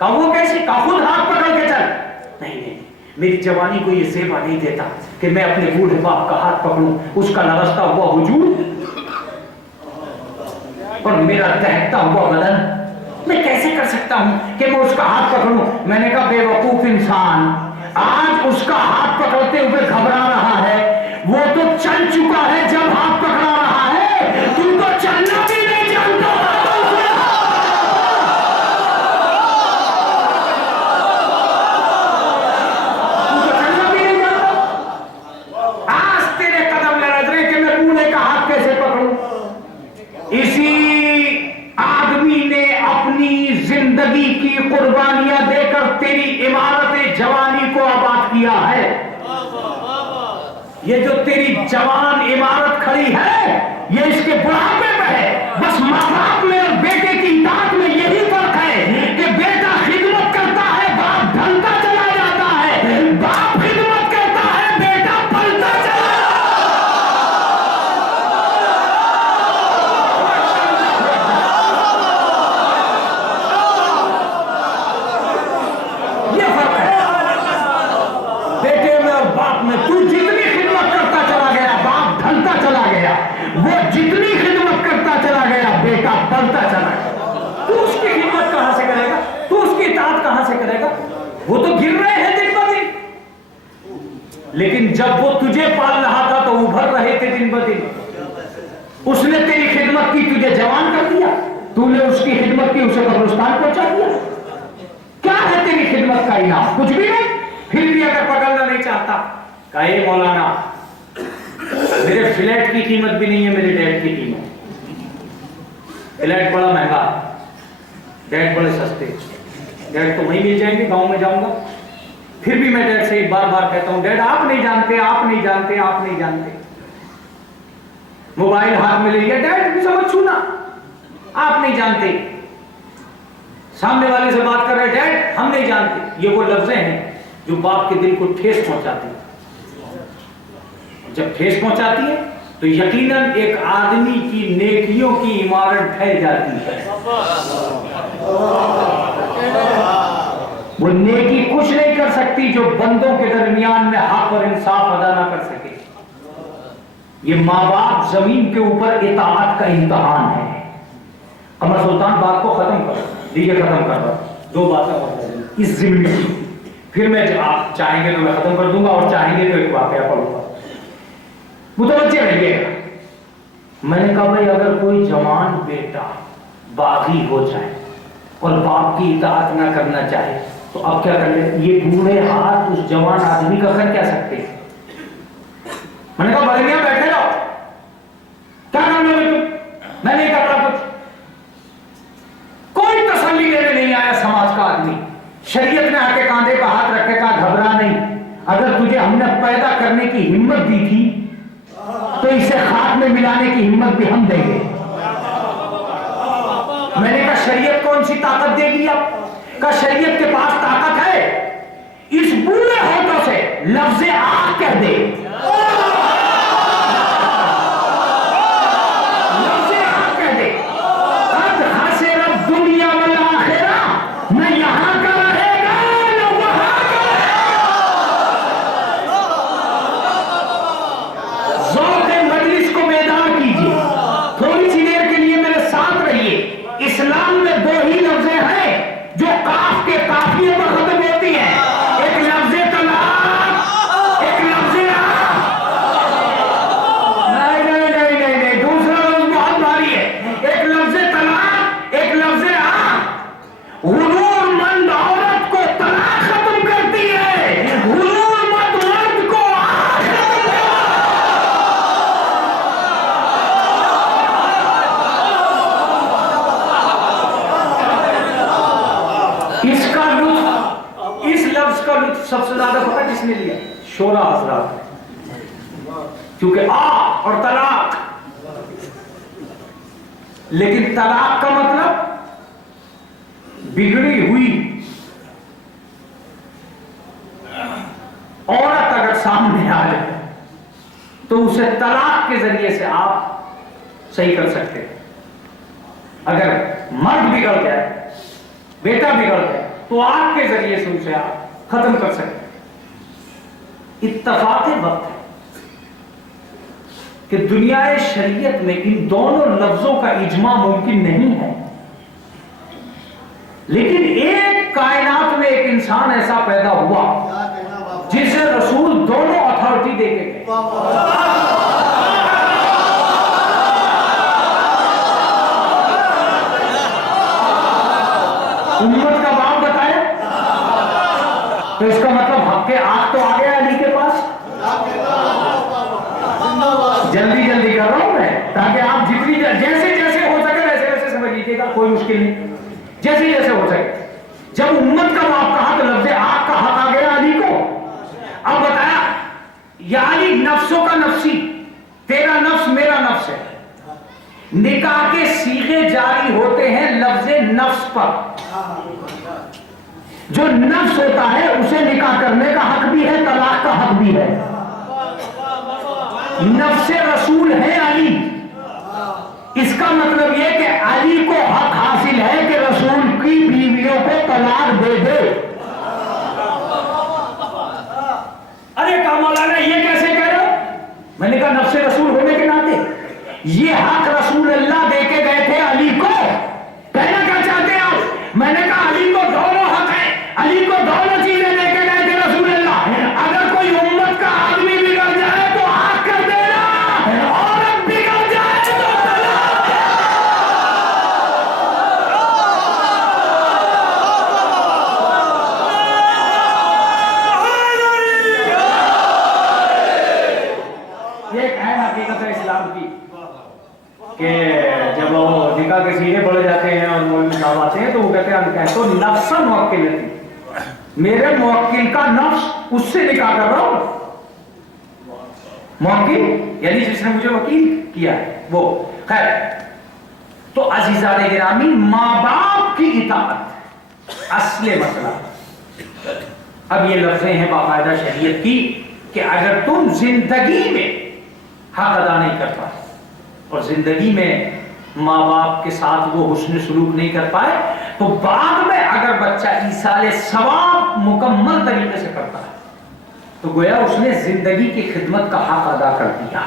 کہا وہ کیسے؟ کہا خود ہاتھ پکڑ کے چل. نہیں، میری جوانی کو یہ زیبا نہیں دیتا کہ میں اپنے بوڑھے باپ کا ہاتھ پکڑوں، اس کا لرزتا ہوا وجود اور میرا دہتا ہوا بدن میں کیسے کر سکتا ہوں کہ میں اس کا ہاتھ پکڑوں؟ میں نے کہا بے وقوف انسان، آج اس کا ہاتھ پکڑتے ہوئے گھبرا رہا ہے، وہ تو چل چکا ہے جب ہاتھ پکڑا رہا ہے، تو چلنا بھی نہیں جانتا. زندگی کی قربانیاں دے کر تیری عمارت جوانی کو آباد کیا ہے. یہ جو تیری جوان عمارت کھڑی ہے یہ اس کے بڑھاپے میں ہے. بس ماں باپ میں اور بیٹے کی اطاعت میں یہی فرق ہے کہ بیٹا خدمت کرتا ہے، باپ ڈھلتا چلا جاتا ہے، باپ خدمت کرتا ہے، بیٹا پلتا چلا. وہ تو گر رہے ہیں دن ب دن، لیکن جب وہ تجھے پال رہا تھا تو ابھر رہے تھے دن ب دن. اس نے تیری خدمت کی، تجھے جوان کر دیا، تو نے اس کی خدمت کی، اسے قبرستان پہنچا دیا. کیا ہے تیری خدمت کا انعام؟ کچھ بھی نہیں. پھر بھی اگر پکڑنا نہیں چاہتا، کہا اے مولانا میرے فلیٹ کی قیمت بھی نہیں ہے میرے ڈیڈ کی قیمت. فلیٹ بڑا مہنگا، ڈیڈ بڑے سستے. ڈیڈ تو وہیں مل جائیں گے، گاؤں میں جاؤں گا. پھر بھی میں ڈیڈ سے بار بار کہتا ہوں ڈیڈ آپ نہیں جانتے، آپ نہیں جانتے، آپ نہیں جانتے. موبائل ہاتھ میں لے لیا، ڈیڈ بھی سمجھ چھونا، آپ نہیں جانتے. سامنے والے سے بات کر رہے، ڈیڈ ہم نہیں جانتے. یہ وہ لفظیں ہیں جو باپ کے دل کو ٹھیس پہنچاتی ہیں. جب ٹھیس پہنچاتی ہے تو یقیناً ایک آدمی کی نیکیوں کی عمارت ڈھہ جاتی ہے. وہ نیکی کچھ نہیں کر سکتی جو بندوں کے درمیان میں حق اور انصاف ادا نہ کر سکے. یہ ماں باپ زمین کے اوپر اطاعت کا امتحان ہے. قمر سلطان بات کو ختم کرو، دیگے ختم کر رہا. دو باتیں اور اس ضمن کی، پھر میں آپ چاہیں گے تو میں ختم کر دوں گا، اور چاہیں گے تو ایک واقعہ پڑھوں گا. متوجہ رہیے گا. میں نے کہا بھائی اگر کوئی جوان بیٹا باغی ہو جائے اور باپ کی اطاعت نہ کرنا چاہے تو اب کیا کر لے؟ یہ بوڑھے ہاتھ اس جوان آدمی کا کر کیا سکتے ہیں؟ میں نے کہا بڑھیا بیٹھے رہو، کیا کرنا ہے تم؟ میں نہیں کر رہا کچھ. کوئی تسلی لینے نہیں آیا سماج کا آدمی. شریعت نے آ کے کاندھے کا ہاتھ رکھ کے کہا گھبرا نہیں، اگر تجھے ہم نے پیدا کرنے کی ہمت دی تھی تو اسے خاک میں ملانے کی ہمت بھی ہم دیں گے. میں نے کہا شریعت کون سی طاقت دے گی؟ اب کا شریعت کے پاس طاقت ہے اس بوڑھے ہونٹوں سے لفظ آگ کہہ دے. لفظ آگ کہہ دے. قد خسر الدنیا والآخرہ، نہ یہاں کا رہے گا نہ وہاں کا رہے گا. ذوق مجلس کو بیدار کیجیے، تھوڑی سی دیر کے لیے میرے ساتھ رہیے. اسلام میں دو ہی لفظیں ہیں جو کاف کے قافیے پر ختم ہوتی ہیں، ایک لفظ طلاق، ایک لفظ نہیں، دوسرا لفظ بہت بھاری ہے. ایک لفظ طلاق، ایک لفظ غرور مند عورت کو طلاق ختم کرتی ہے، غرور مند مرد کو سب سے زیادہ پتہ کس نے لیا؟ شورا حضرات. کیونکہ اور طلاق، لیکن طلاق کا مطلب بگڑی ہوئی عورت اگر سامنے آ جائے تو اسے طلاق کے ذریعے سے آپ صحیح کر سکتے ہیں. اگر مرد بگڑ گیا، بیٹا بگڑ گیا، تو آگ کے ذریعے سے اسے آپ ختم کر سکتے ہیں۔ اتفاق وقت ہے کہ دنیا شریعت میں ان دونوں لفظوں کا اجماع ممکن نہیں ہے، لیکن ایک کائنات میں ایک انسان ایسا پیدا ہوا جسے رسول دونوں اتھارٹی دے کے گئے۔ امت کا باپ بتایا، تو اس کا مطلب حق کے آگ تو آ گیا علی کے پاس۔ جلدی جلدی کر رہا ہوں میں تاکہ آپ جتنی جیسے جیسے ہو سکے ویسے ویسے سمجھ لیجیے گا، کوئی مشکل نہیں، جیسے جیسے ہو سکے۔ جب امت کا باپ کہا تو لفظ آگ کا حق آ گیا علی کو۔ اب بتایا یا علی نفسوں کا نفسی، تیرا نفس میرا نفس ہے۔ نکاح کے صیغے جاری ہوتے ہیں لفظ نفس پر۔ جو نفس ہوتا ہے اسے نکاح کرنے کا حق بھی ہے، طلاق کا حق بھی ہے۔ نفس رسول ہے علی، اس کا مطلب یہ کہ علی کو حق حاصل ہے کہ رسول کی بیویوں کو طلاق دے دے۔ ارے کہا مولانا یہ کیسے کہہ رہے ہو؟ میں نے کہا نفس رسول ہونے کے ناطے یہ حق رسول اللہ دے کے گئے تھے علی کو۔ کہنا کیا چاہتے ہیں آپ؟ میں نے کہا علی کو دونوں حق ہے، علی کو دونوں چیزیں دے کے گئے تھے رسول اللہ۔ اگر کوئی امت کا آدمی بگڑ جائے تو حق کر دینا، عورت بگڑ جائے تو طلاق۔ یہ ایک اہم حقیقت ہے اسلام کی کہ جب وہ نکاح کے سیغے پڑے جاتے ہیں اور مولوی صاحب آتے ہیں تو وہ کہتے ہیں تو نفس موکل ہے، میرے موکل کا نفس اس سے نکاح کر رہا ہوں۔ موکل یعنی جس نے مجھے وکیل کیا ہے وہ۔ خیر، تو عزیزان گرامی، ماں باپ کی اطاعت اصل مسئلہ۔ اب یہ لفظیں ہیں باقاعدہ شریعت کی کہ اگر تم زندگی میں حق ادا نہیں کر پائے اور زندگی میں ماں باپ کے ساتھ وہ حسن سلوک نہیں کر پائے تو بعد میں اگر بچہ ایصال ثواب مکمل طریقے سے کرتا ہے تو گویا اس نے زندگی کی خدمت کا حق ادا کر دیا۔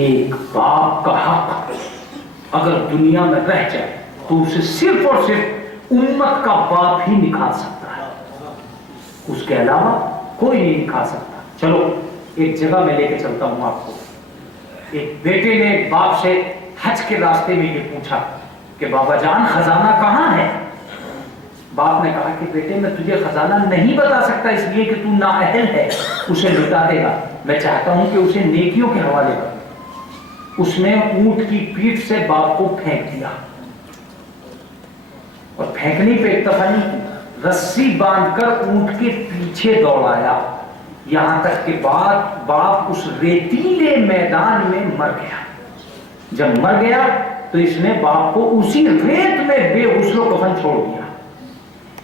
ایک باپ کا حق اگر دنیا میں رہ جائے تو اسے صرف اور صرف امت کا باپ ہی نکھار سکتا ہے، اس کے علاوہ کوئی نہیں نکھار سکتا۔ چلو ایک جگہ میں لے کے چلتا ہوں آپ کو۔ ایک بیٹے نے ایک باپ سے حج کے راستے میں یہ پوچھا کہ بابا جان خزانہ کہاں ہے؟ باپ نے کہا کہ بیٹے میں تجھے خزانہ نہیں بتا سکتا اس لیے کہ تو نااہل ہے، اسے لٹا دے گا، میں چاہتا ہوں کہ اسے نیکیوں کے حوالے کر۔ اس نے اونٹ کی پیٹھ سے باپ کو پھینک دیا، اور پھینکنے پہ اکتفا نہیں کی، رسی باندھ کر اونٹ کے پیچھے دوڑایا، یہاں تک کہ باپ اس ریتیلے میدان میں مر گیا۔ جب مر گیا تو اس نے باپ کو اسی ریت میں بے غسل و کفن چھوڑ دیا۔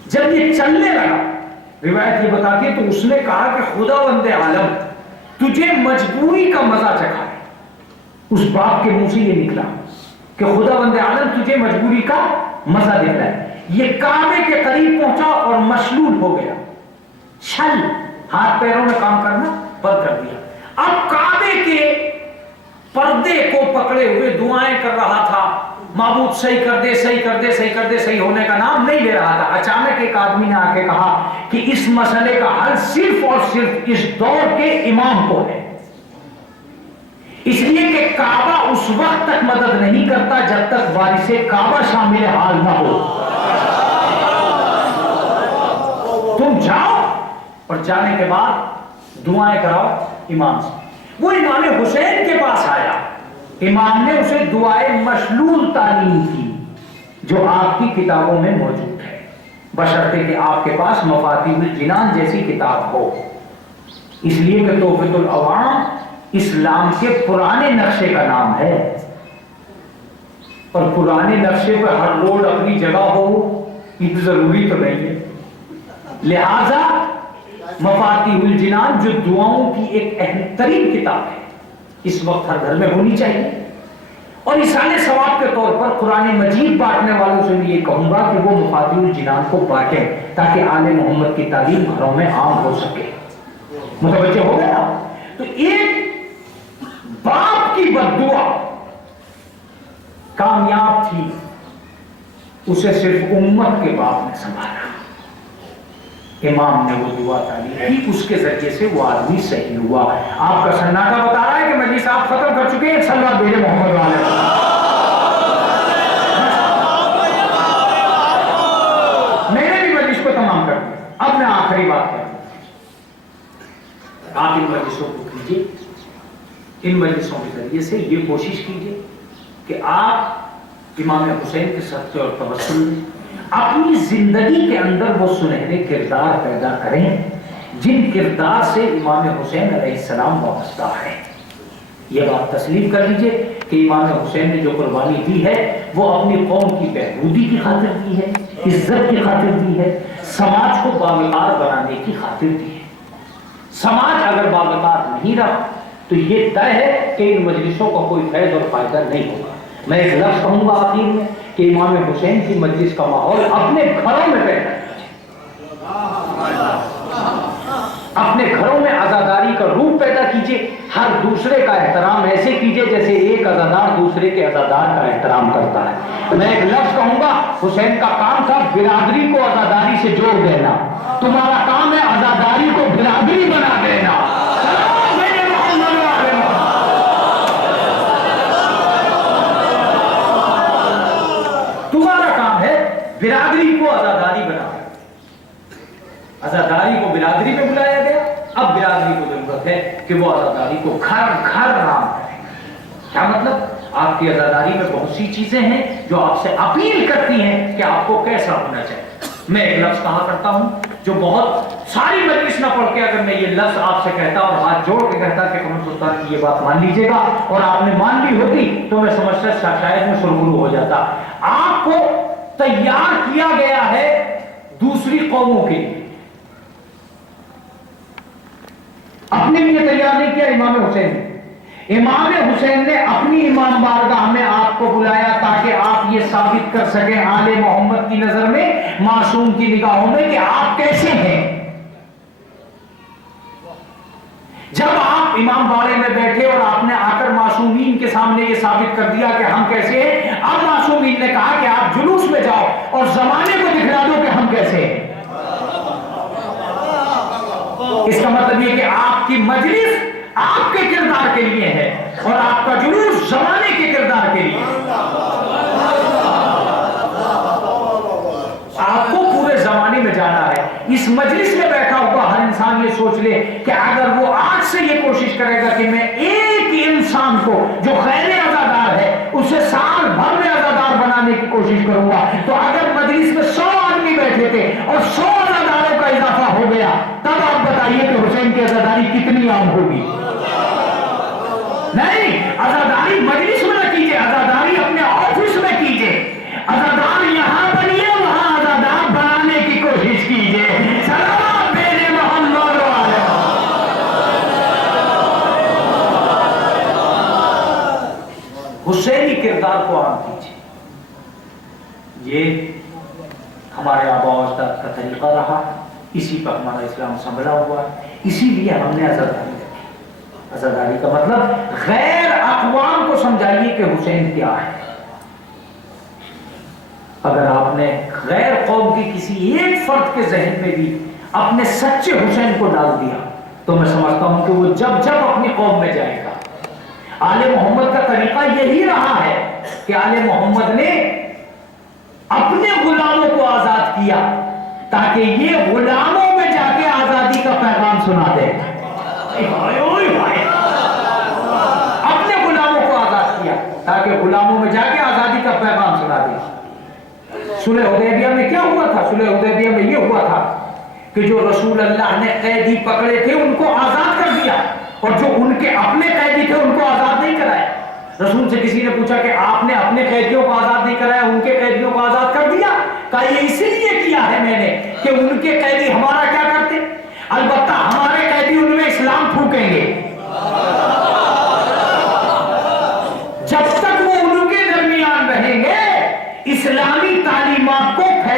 جب یہ چلنے لگا، روایت یہ بتاتی ہے تو اس نے کہا کہ خداوند عالم تجھے مجبوری کا مزہ چکھائے۔ اس باپ کے منہ سے یہ نکلا کہ خداوند عالم تجھے مجبوری کا مزہ دکھائے۔ یہ کعبے کے قریب پہنچا اور مشلول ہو گیا، چھل ہاتھ پیروں میں کام کرنا بند کر دیا۔ اب کعبے کے پردے کو پکڑے ہوئے دعائیں کر رہا تھا، معبود صحیح کر دے، صحیح کر دے، صحیح کر دے، صحیح ہونے کا نام نہیں لے رہا تھا۔ اچانک ایک آدمی نے آ کے کہا کہ اس مسئلے کا حل صرف اور صرف اس دور کے امام کو ہے، اس لیے کہ کعبہ اس وقت تک مدد نہیں کرتا جب تک وارث کعبہ شامل حال نہ ہو۔ تم جاؤ اور جانے کے بعد دعائیں کراؤ امام سے۔ وہ امام حسین کے پاس آیا، امام نے اسے دعائے مشلول تعلیم کی جو آپ کی کتابوں میں موجود ہے، بشرطے کہ آپ کے پاس مفاتیح الجنان جیسی کتاب ہو، اس لیے کہ تحفۃ العوام اسلام کے پرانے نقشے کا نام ہے، اور پرانے نقشے پر ہر روڈ اپنی جگہ ہو یہ ضروری تو نہیں ہے۔ لہذا مفاتیح الجنان جو دعاؤں کی ایک اہم ترین کتاب ہے اس وقت ہر گھر میں ہونی چاہیے، اور ایصال ثواب کے طور پر قرآن مجید بانٹنے والوں سے بھی یہ کہوں گا کہ وہ مفاتیح الجنان کو بانٹیں تاکہ آل محمد کی تعلیم گھروں میں عام ہو سکے. متوجہ ہو گیا؟ تو ایک باپ کی بددعا کامیاب تھی، اسے صرف امت کے باپ نے سنبھالا. امام نے وہ دعا تعلیم کی، اس کے ذریعے سے وہ آدمی صحیح ہوا. آپ کا سناٹا بتا رہا ہے کہ مجلس آپ ختم کر چکے ہیں. صلوات بھیجے محمد والے. میں نے بھی مجلس کو تمام کر دیا. اب میں آخری بات کروں. آپ ان مجلسوں کو کیجیے، ان مجلسوں کے ذریعے سے یہ کوشش کیجیے کہ آپ امام حسین کے صدقے اور توسل میں اپنی زندگی کے اندر وہ سنہرے کردار پیدا کریں جن کردار سے امام حسین علیہ السلام وابستہ ہے. یہ بات تسلیم کر لیجئے کہ امام حسین نے جو قربانی دی ہے وہ اپنی قوم کی بہبودی کی خاطر دی ہے، عزت کی خاطر دی ہے، سماج کو باوقار بنانے کی خاطر دی ہے. سماج اگر باوقار نہیں رہا تو یہ طے ہے کہ ان مجلسوں کا کوئی فیض اور فائدہ نہیں ہوگا. میں ایک لفظ کہوں گا آخر میں کہ امام حسین کی مجلس کا ماحول اپنے گھروں میں پیدا کیجیے، اپنے گھروں میں عزاداری کا روپ پیدا کیجیے. ہر دوسرے کا احترام ایسے کیجیے جیسے ایک عزادار دوسرے کے عزادار کا احترام کرتا ہے. میں ایک لفظ کہوں گا، حسین کا کام تھا برادری کو عزاداری سے جوڑ دینا، تمہارا کام ہے عزاداری کو برادری بنا دینا. تمہارا کام ہے برادری کو عزاداری بنا. عزاداری کو برادری میں بلایا گیا، اب برادری کو ضرورت ہے کہ وہ عزاداری کو گھر گھر نام کرے. کیا مطلب؟ آپ کی عزاداری میں بہت سی چیزیں ہیں جو آپ سے اپیل کرتی ہیں کہ آپ کو کیسا ہونا چاہیے. میں ایک لفظ کہا کرتا ہوں جو بہت ساری مجلس نہ پڑھ کے اگر میں یہ لفظ آپ سے کہتا اور ہاتھ جوڑ کے کہتا کہ قمر سلطان کی یہ بات مان لیجئے گا اور آپ نے مان لی ہوتی تو میں سمجھتا شاید میں سرگرو ہو جاتا. آپ کو تیار کیا گیا ہے دوسری قوموں کے لیے، اپنے لیے تیار نہیں کیا. امام حسین نے اپنی امام بارگاہ میں آپ کو بلایا تاکہ آپ یہ ثابت کر سکیں آل محمد کی نظر میں، معصوم کی نگاہوں میں، کہ آپ کیسے ہیں. جب آپ امام باڑے میں بیٹھے اور آپ نے آ کر معصومین کے سامنے یہ ثابت کر دیا کہ ہم کیسے ہیں، اب معصومین نے کہا کہ آپ جلوس میں جاؤ اور زمانے کو دکھلا دو کہ ہم کیسے ہیں. اس کا مطلب یہ کہ آپ کی مجلس آپ کے کردار کے لیے ہے اور آپ کا جلوس زمانے کے کردار کے لیے. آپ کو پورے زمانے میں جانا ہے. اس مجلس میں بیٹھا ہوا ہر انسان یہ سوچ لے کہ اگر وہ آج سے یہ کوشش کرے گا کہ میں ایک انسان کو جو غیر عزادار ہے اسے سال بھر میں عزادار بنانے کی کوشش کروں گا، تو اگر مجلس میں 100 آدمی بیٹھے تھے اور 100 عزاداروں کا اضافہ ہو گیا تب آپ بتائیے کہ حسین کی عزاداری کتنی عام ہوگی. نہیں، عزاداری مجلس میں نہ کیجئے، عزاداری اپنے آفس میں کیجئے. عزادار یہاں بنیے، وہاں عزادار بنانے کی کوشش کیجئے. صلوات بھیجے محمد والے. حسینی کردار کو عام کیجئے. یہ ہمارے آباء و اجداد کا طریقہ رہا، اسی پر ہمارا اسلام سنبھلا ہوا ہے. اسی لیے ہم نے عزاداری رکھی. عزاداری کا مطلب غیر اقوام کو سمجھائیے کہ حسین کیا ہے. اگر آپ نے غیر قوم کے کسی ایک فرد کے ذہن میں بھی اپنے سچے حسین کو ڈال دیا تو میں سمجھتا ہوں کہ وہ جب جب اپنی قوم میں جائے گا. آل محمد کا طریقہ یہی رہا ہے کہ آل محمد نے اپنے غلاموں کو آزاد کیا تاکہ یہ غلاموں میں جا کے آزادی کا پیغام سنا دے. اپنے غلاموں کو آزاد کیا تاکہ غلاموں میں جا کے آزادی کا پیغام سنا دے. صلح حدیبیہ میں کیا ہوا تھا؟ صلح حدیبیہ میں یہ ہوا تھا کہ جو رسول اللہ نے قیدی پکڑے تھے ان کو آزاد کر دیا اور جو ان کے اپنے قیدی تھے ان کو آزاد نہیں کرایا. رسول سے کسی نے پوچھا کہ آپ نے اپنے قیدیوں کو آزاد نہیں کرایا، ان کے قیدیوں کو آزاد کر دیا؟ کہا یہ اسی لیے کیا ہے میں نے کہ ان کے قیدی ہمارا کیا کرتے، البتہ ہمارے قیدی ان میں اسلام پھونکیں گے. جب تک وہ ان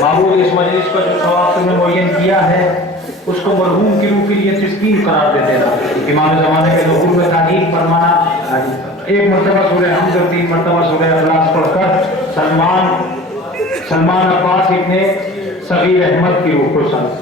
معبود اس مجلس کو جو ثواب تم نے معین کیا ہے اس کو مرحوم کی روح کے لیے تسکین قرار دے دینا، امام زمانے کے ظہور میں تعلیم فرمانا، ایک مرتبہ سورہ حمد اور 3 مرتبہ سورہ اخلاص پڑھ کر سلمان عباس ابن صغیر احمد کی روح کو سمجھ